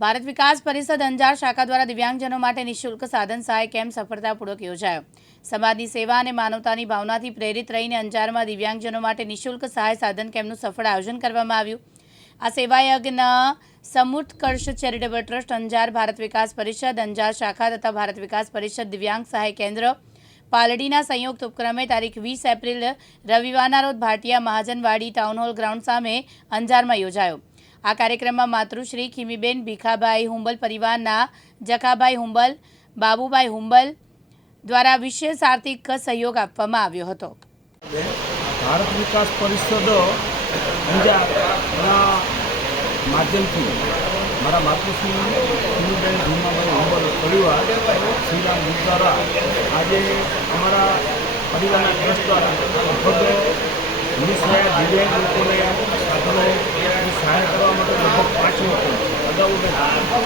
ભારત વિકાસ પરિષદ અંજાર શાખા દ્વારા દિવ્યાંગજનો માટે નિઃશુલ્ક સાધન સહાય કેમ્પ સફળતાપૂર્વક યોજાયો. સમાજની સેવા અને માનવતાની ભાવનાથી પ્રેરિત રહીને અંજારમાં દિવ્યાંગજનો માટે નિઃશુલ્ક સહાય સાધન કેમ્પનું સફળ આયોજન કરવામાં આવ્યું. આ સેવાયજ્ઞના સમૂર્થકર્ષ ચેરિટેબલ ટ્રસ્ટ અંજાર ભારત વિકાસ પરિષદ, અંજાર શાખા તથા ભારત વિકાસ પરિષદ દિવ્યાંગ સહાય કેન્દ્ર પાલડીના સંયુક્ત ઉપક્રમે તારીખ વીસ એપ્રિલ રવિવારના રોજ Bhatia Mahajanwadi town hall ground સામે અંજારમાં યોજાયો. આ કાર્યક્રમમાં માતૃશ્રી ખીમીબેન ભીખાભાઈ હુંબલ પરિવારના જખાભાઈ હુંબલ, બાબુભાઈ હુંબલ દ્વારા વિશેષ આર્થિક સહયોગ આપવામાં આવ્યો હતો. ભારત વિકાસ પરિષદ માધ્યમથી મારા માતૃશ્રી ભીમાભાઈ હુંબલ પરિવાર, શ્રીરામ દ્વારા આજે અમારા પરિવારના ટ્રસ્ટ દ્વારા લગભગ નિઃસહાય દિવ્યાંગ લોકોને સાધનોની સહાય કરવા માટે લગભગ પાંચ વખત અગાઉ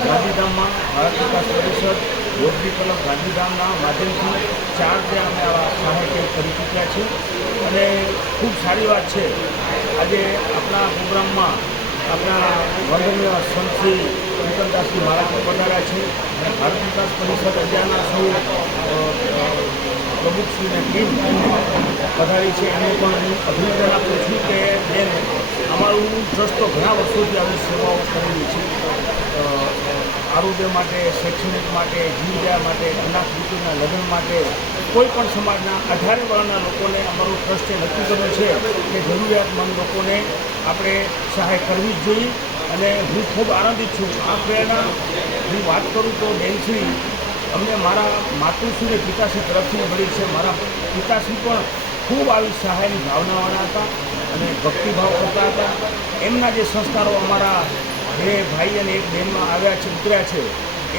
ગાંધીધામમાં ભારત વિકાસ પરિષદ રોટરી કલબ ગાંધીધામના માધ્યમથી ચાર જે અમે આવા સહાય કેમ્પ કરી ચૂક્યા છીએ. અને ખૂબ સારી વાત છે, આજે આપણા પ્રોગ્રામમાં આપણા વંદનીય સંતશ્રી ચિંતનદાસજી મહારાજ પધાર્યા છે. અને ભારત વિકાસ પરિષદ અત્યારના સૌ અ, અ, ટીમ પધારી છે. એને પણ હું અભિનંદન આપું છું કે બેન અમારું ટ્રસ્ટ તો ઘણા વર્ષોથી આવી સેવાઓ કરેલી છે. આરોગ્ય માટે શૈક્ષણિક માટે જીવદયા માટે અનાથ દીકરીના લગ્ન માટે કોઈ પણ સમાજના અઢારે વર્ણના લોકોને અમારું ટ્રસ્ટે નક્કી કર્યું છે કે જરૂરિયાતમંદ લોકોને આપણે સહાય કરવી જ જોઈએ. અને હું ખૂબ આનંદિત છું. આ પ્રેરણા હું વાત કરું તો બેનશ્રી અમને મારા માતુશ્રી અને પિતાશ્રી તરફથી મળી છે. મારા પિતાશ્રી પણ ખૂબ આવી સહાયની ભાવનાવાળા હતા અને ભક્તિભાવ કરતા હતા. એમના જે સંસ્કારો અમારા બે ભાઈ અને એક બહેનમાં આવ્યા છે, ઉતર્યા છે,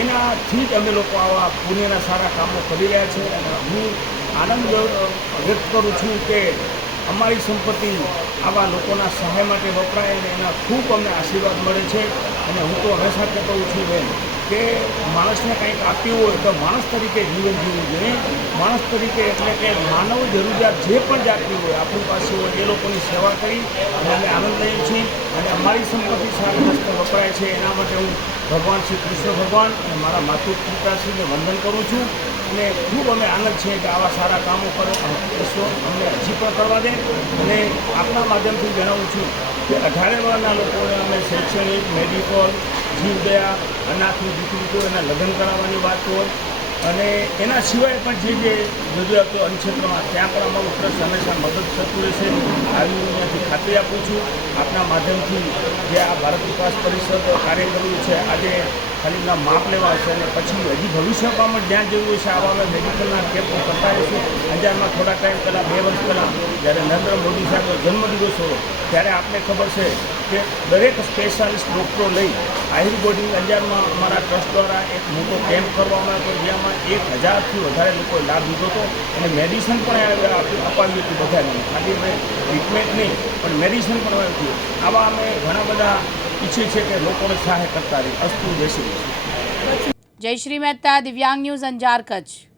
એનાથી જ અમે લોકો આવા પુણ્યના સારા કામો કરી રહ્યા છે. અને હું આનંદ વ્યક્ત કરું છું કે અમારી સંપત્તિ આવા લોકોના સહાય માટે વપરાય અને એના ખૂબ અમને આશીર્વાદ મળે છે. અને હું તો હંમેશા કહેતો છું, બેન કે માણસને કંઈક આપ્યું હોય તો માણસ તરીકે જીવન જીવવું જોઈએ. માણસ તરીકે એટલે કે માનવ જરૂરિયાત જે પણ જાતની હોય, આપણી પાસે હોય એ લોકોની સેવા કરી અને અમે આનંદ લઈએ છીએ. અને અમારી સંપત્તિ સારી રસ્તે વપરાય છે. એના માટે હું ભગવાન શ્રી કૃષ્ણ ભગવાન અને મારા માતૃપિતાશ્રીને વંદન કરું છું. અને ખૂબ અમે આનંદ છે કે આવા સારા કામો કરો. ઈશ્વર અમને હજી પણ કરવા દે. અને આપના માધ્યમથી જણાવું છું કે અઢારે વર્ષના લોકોને અમે શૈક્ષણિક, મેડિકલ જીવદયા અનાથની દીકરી તો એના લગ્ન કરાવવાની વાત હોય. અને એના સિવાય પણ જે જે જરૂરિયાતો અન્નક્ષેત્રમાં ત્યાં પણ અમારું ટ્રસ્ટ હંમેશા મદદ થતું રહેશે આવી હું અહીંયાથી ખાતરી આપું છું. આપના માધ્યમથી જે આ ભારત વિકાસ પરિષદ કાર્ય કર્યું છે, આજે ખાલીના માપ લેવા છે અને પછી હજી ભવિષ્યમાં પણ જ્યાં જરૂર છે, આવા અમે મેડિકલના કેમ્પો કરતા રહીશું. અંજારમાં થોડા ટાઈમ પહેલાં, બે વર્ષ પહેલાં જ્યારે નરેન્દ્ર મોદી સાહેબનો જન્મદિવસ હતો, ત્યારે આપને ખબર છે કે દરેક સ્પેશિયાલિસ્ટ ડૉક્ટરો લઈ આયુર્વેદિક અંજારમાં અમારા ટ્રસ્ટ દ્વારા એક મોટો કેમ્પ કરવામાં આવ્યો જેમાં એક હજારથી વધારે લોકોએ લાભ લીધો હતો. અને મેડિસિન પણ આ- અપાવી હતી બધાને. ખાલી અમે ટ્રીટમેન્ટ નહીં, પણ મેડિસિન પણ અપાવી હતી. આવા અમે ઘણા બધા ઈચ્છીએ છીએ કે લોકોને સહાય કરતા રહી. અસ્તુ જય શ્રી જય શ્રી મહેતા, દિવ્યાંગ ન્યૂઝ અંજાર કચ્છ.